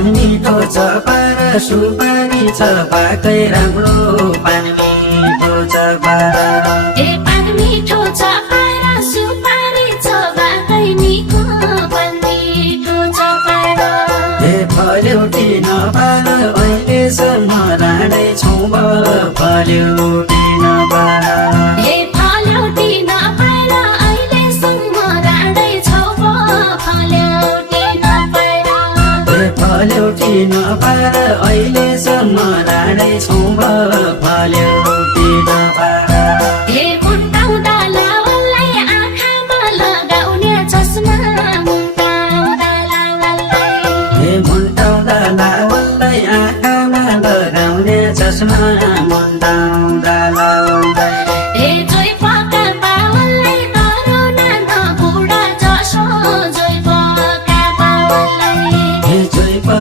पान मिठो छ पारा सुपारी छ पाकै राम्रो पान मिठो छ पारा पान मिठो छ पारा सुपारी छ पाकै निको पान मिठो छ पारा फल्यौटी नपार अहिलेसम्म राँडै छौँ फल्यौटी नपार फल्यौटी नपाएर अहिलेसम्म राँडै छौ फल्यौटी नपाएर फल्यौटी नपार अहिलेसम्म राँडै छौँ फल्यौटी नपार